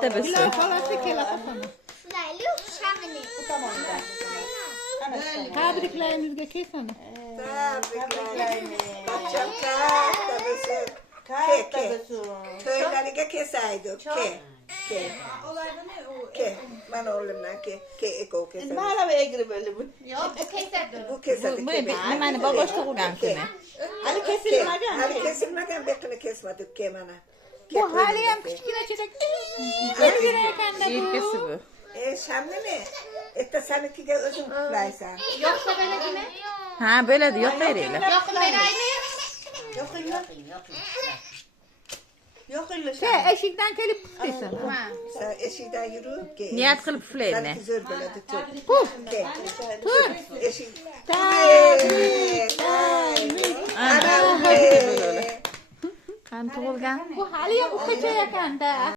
Katta bir su. Pilav falası kela kafana. Tabriklerimizge kesene. Paçam kattabesin. Köylerine keseydik. Ke. Ben oğlumdan ke eko kesedim. Mala ve egri böyle bu. Bu kesedik. Bu hemen baboşta koygan kimi. Hani Ke. kesilmeden. Hani kesilmeden bekini kesmedik ke bana. Bu haliyem küçükine çiçek. Geri girerken de Yirkesi bu. bu. Şimdi mi? Ette seninki de özün kutlaysan. Ha böyle de yok veriyle. Yok illa Şey eşikten gelip desene. Sen eşiden yürü ki. Niyet kılıp üfleyin ne? Seninki zor böyle tut. Puf. Ke. Dur. Eşik. Tabrik. Ana. Ana. Kan tuğulgan. Bu haliyem bu kaçaya kanda.